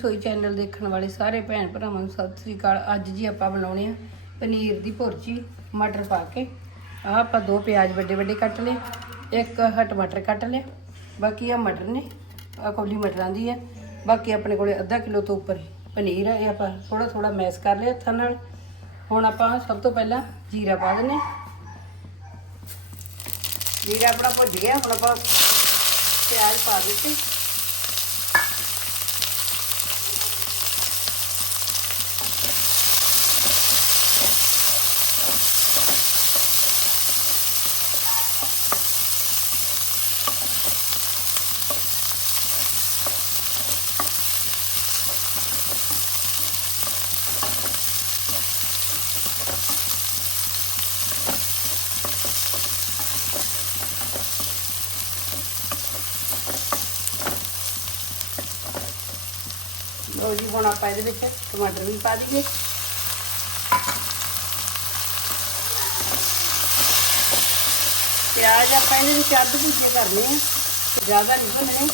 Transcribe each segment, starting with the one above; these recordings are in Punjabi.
ਸੋਈ ਚੈਨਲ ਦੇਖਣ ਵਾਲੇ ਸਾਰੇ ਭੈਣ ਭਰਾਵਾਂ ਨੂੰ ਸਤਿ ਸ੍ਰੀ ਅਕਾਲ। ਅੱਜ ਜੀ ਆਪਾਂ ਬਣਾਉਣੇ ਆ ਪਨੀਰ ਦੀ ਭੁਰਜੀ, ਮਟਰ ਪਾ ਕੇ। ਆਹ ਆਪਾਂ ਦੋ ਪਿਆਜ਼ ਵੱਡੇ ਵੱਡੇ ਕੱਟ ਲਏ, ਇੱਕ ਆਹ ਟਮਾਟਰ ਕੱਟ ਲਿਆ। ਬਾਕੀ ਆ ਮਟਰ ਨੇ ਆ ਕੌਲੀ ਮਟਰਾਂ ਦੀ ਆ। ਬਾਕੀ ਆਪਣੇ ਕੋਲੇ ਅੱਧਾ ਕਿਲੋ ਤੋਂ ਉੱਪਰ ਪਨੀਰ ਆ, ਇਹ ਆਪਾਂ ਥੋੜਾ ਥੋੜਾ ਮੈਸ਼ ਕਰ ਲਿਆ ਹੱਥਾਂ ਨਾਲ। ਹੁਣ ਆਪਾਂ ਸਭ ਤੋਂ ਪਹਿਲਾਂ ਜੀਰਾ ਪਾ ਦਿੰਨੇ ਜੀਰਾ ਆਪਣਾ ਭੁੱਜ ਗਿਆ, ਹੁਣ ਆਪਾਂ ਪਿਆਜ਼ ਪਾ ਦਿੱਤੇ। ਲਓ ਜੀ, ਹੁਣ ਆਪਾਂ ਇਹਦੇ ਵਿੱਚ ਟਮਾਟਰ ਵੀ ਪਾ ਦਈਏ। ਪਿਆਜ਼ ਆਪਾਂ ਇਹਦੇ ਵਿੱਚ ਅੱਧ ਭੁੱਜੇ ਕਰਨੇ ਆ ਜ਼ਿਆਦਾ ਨਹੀਂ ਭੁੰਨਣੇ।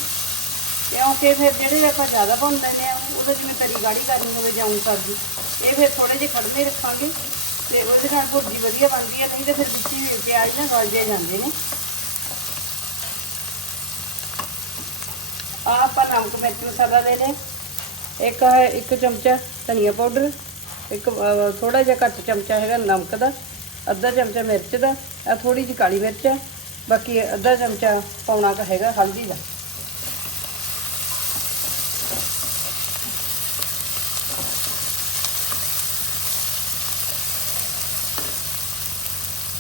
ਕਿਉਂਕਿ ਫਿਰ ਜਿਹੜੇ ਆਪਾਂ ਜ਼ਿਆਦਾ ਭੁੰਨ ਲੈਂਦੇ ਆ, ਉਹਦੇ ਜਿਵੇਂ ਤਰੀ ਗਾੜੀ ਕਰਨੀ ਹੋਵੇ ਜਾਂ ਊਂ ਸਬਜ਼ੀ ਇਹ ਫਿਰ ਥੋੜੇ ਜਿਹੇ ਖੜਨੇ ਰੱਖਾਂਗੇ, ਤੇ ਉਹਦੇ ਨਾਲ ਭੁਰਜੀ ਵਧੀਆ ਬਣਦੀ ਹੈ ਨਹੀਂ ਤੇ ਫਿਰ ਵਿੱਚ ਹੀ ਪਿਆਜ਼ ਨਾ ਗਲ ਜੇ ਜਾਂਦੇ ਨੇ। ਆਹ ਆਪਾਂ ਨਮਕ, ਮਿਰਚ, ਮਸਾਲਾ ਲੈ ਲਿਆ ਇੱਕ ਹੈ, ਇੱਕ ਚਮਚਾ ਧਨੀਆ ਪਾਊਡਰ, ਇੱਕ ਥੋੜਾ ਜਿਹਾ ਘੱਟ ਚਮਚਾ ਹੈਗਾ ਨਮਕ ਦਾ, ਅੱਧਾ ਚਮਚਾ ਮਿਰਚ ਦਾ ਆ ਥੋੜੀ ਜਿਹੀ ਕਾਲੀ ਮਿਰਚ ਹੈ, ਬਾਕੀ ਅੱਧਾ ਚਮਚਾ ਪਾਉਣਾ ਕ ਹੈਗਾ ਹਲਦੀ ਦਾ।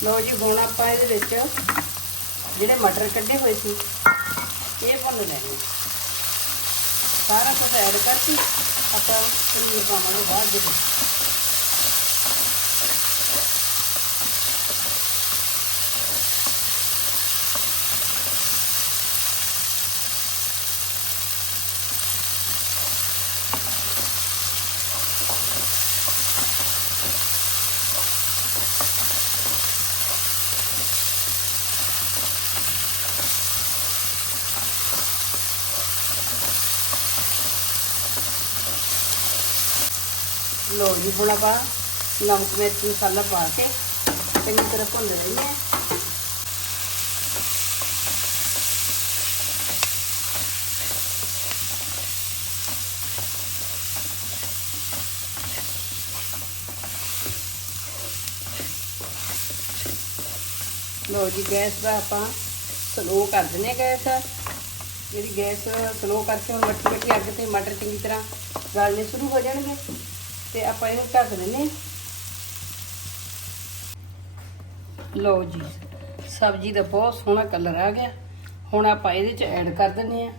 ਲੋ ਜੀ, ਹੁਣ ਆਪਾਂ ਇਹਦੇ ਵਿੱਚ ਜਿਹੜੇ ਮਟਰ ਕੱਢੇ ਹੋਏ ਸੀ, ਇਹ ਭੁੰਨ ਲੈਣੇ ਸਾਰਾ ਕੁਝ ਐਡ ਕਰਕੇ ਆਪਾਂ ਪਨੀਰ ਪਾਵਾਂਗੇ ਬਾਅਦ ਵਿੱਚ। ਲੋ ਜੀ, ਹੁਣ ਆਪਾਂ ਨਮਕ ਮਿਰਚ ਮਸਾਲਾ ਪਾ ਕੇ ਚੰਗੀ ਤਰ੍ਹਾਂ ਭੁੰਨ ਰਹੀ ਹੈ। ਲੋ ਜੀ, ਗੈਸ ਦਾ ਆਪਾਂ ਸਲੋ ਕਰ ਦਿੰਦੇ ਹਾਂ ਗੈਸ। ਜਿਹੜੀ ਗੈਸ ਸਲੋ ਕਰਕੇ ਹੁਣ ਮੱਠੀ ਮੱਠੀ ਅੱਗ ਤੇ ਮਟਰ ਚੰਗੀ ਤਰ੍ਹਾਂ ਗਲਣੇ ਸ਼ੁਰੂ ਹੋ ਜਾਣਗੇ। ਤੇ ਆਪਾਂ ਇਹਨੂੰ ਢੱਕ ਦਿੰਨੇ ਹਾਂ। ਲਓ ਜੀ, ਸਬਜ਼ੀ ਦਾ ਬਹੁਤ ਸੋਹਣਾ ਕਲਰ ਆ ਗਿਆ। ਹੁਣ ਆਪਾਂ ਇਹਦੇ ਚ ਐਡ ਕਰ ਦਿੰਨੇ ਆ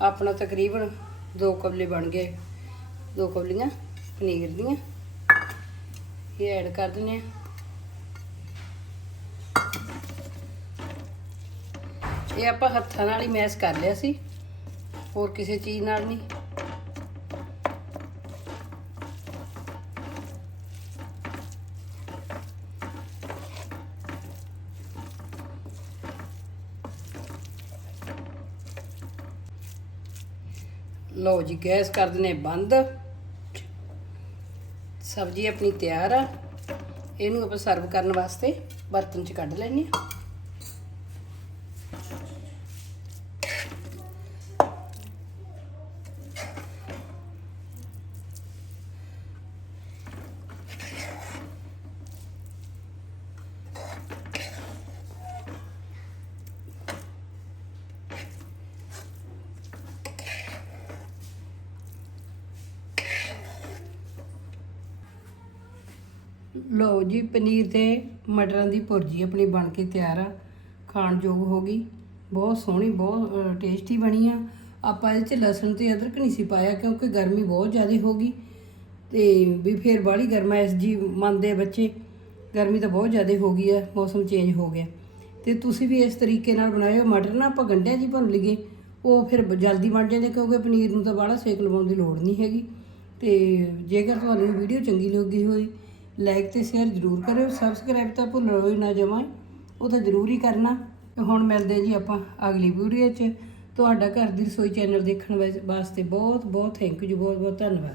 ਆਪਣਾ ਤਕਰੀਬਨ 2 ਕਵਲੇ ਬਣ ਗਏ। 2 ਕਵਲੀਆਂ ਪਨੀਰ ਦੀਆਂ। ਇਹ ਐਡ ਕਰ ਦਿੰਨੇ ਆ ਇਹ ਆਪਾਂ ਹੱਥਾਂ ਨਾਲ ਹੀ ਮੈਸ਼ ਕਰ ਲਿਆ ਸੀ। ਹੋਰ ਕਿਸੇ ਚੀਜ਼ ਨਾਲ ਨਹੀਂ। ਲਓ ਜੀ, ਗੈਸ ਕਰ ਦਿੰਨੇ ਬੰਦ। ਸਬਜ਼ੀ ਆਪਣੀ ਤਿਆਰ ਆ। ਇਹਨੂੰ ਆਪਾਂ ਸਰਵ ਕਰਨ ਵਾਸਤੇ ਬਰਤਨ 'ਚ ਕੱਢ ਲੈਣੇ ਆ ਲਓ ਜੀ, ਪਨੀਰ ਤੇ ਮਟਰਾਂ ਦੀ ਭੁਰਜੀ ਆਪਣੀ ਬਣ ਕੇ ਤਿਆਰ ਆ। ਖਾਣ ਯੋਗ ਹੋ ਗਈ। ਬਹੁਤ ਸੋਹਣੀ, ਬਹੁਤ ਟੇਸਟੀ ਬਣੀ ਆ। ਆਪਾਂ ਇਹਦੇ ਚ ਲਸਣ ਤੇ ਅਦਰਕ ਨਹੀਂ ਸੀ ਪਾਇਆ ਕਿਉਂਕਿ ਗਰਮੀ ਬਹੁਤ ਜ਼ਿਆਦਾ ਹੋ ਗਈ। ਤੇ ਵੀ ਫੇਰ ਬਾਹਲੀ ਗਰਮਾਇਸ਼ ਜੀ ਮੰਨਦੇ ਆ ਬੱਚੇ। ਗਰਮੀ ਤਾਂ ਬਹੁਤ ਜ਼ਿਆਦਾ ਹੋ ਗਈ ਆ, ਮੌਸਮ ਚੇਂਜ ਹੋ ਗਿਆ। ਤੇ ਤੁਸੀਂ ਵੀ ਇਸ ਤਰੀਕੇ ਨਾਲ ਬਣਾਇਓ। ਮਟਰ ਨਾ ਆਪਾਂ ਗੰਢਿਆਂ ਜੀ ਹੀ ਭੁੰਨ ਲਈਏ। ਉਹ ਫਿਰ ਜਲਦੀ ਬਣ ਜਾਂਦੇ ਕਿਉਂਕਿ ਪਨੀਰ ਨੂੰ ਤਾਂ ਬਾਹਲਾ ਸੇਕ ਲਵਾਉਣ ਦੀ ਲੋੜ ਨਹੀਂ ਹੈਗੀ। ਤੇ ਜੇਕਰ ਤੁਹਾਨੂੰ ਵੀਡੀਓ ਚੰਗੀ ਲੱਗੀ ਹੋਈ ਲਾਈਕ ਤੇ ਸ਼ੇਅਰ ਜ਼ਰੂਰ ਕਰਿਓ ਸਬਸਕ੍ਰਾਈਬ ਤਾਂ ਭੁੱਲੋ ਹੀ ਨਾ ਜਮਾਂ ਉਹ ਤਾਂ ਜ਼ਰੂਰ ਹੀ ਕਰਨਾ। ਤੇ ਹੁਣ ਮਿਲਦੇ ਜੀ ਆਪਾਂ ਅਗਲੀ ਵੀਡੀਓ 'ਚ। ਤੁਹਾਡਾ ਘਰ ਦੀ ਰਸੋਈ ਚੈਨਲ ਦੇਖਣ ਵਾਸ- ਵਾਸਤੇ ਬਹੁਤ ਬਹੁਤ ਥੈਂਕ ਯੂ ਬਹੁਤ ਬਹੁਤ ਧੰਨਵਾਦ।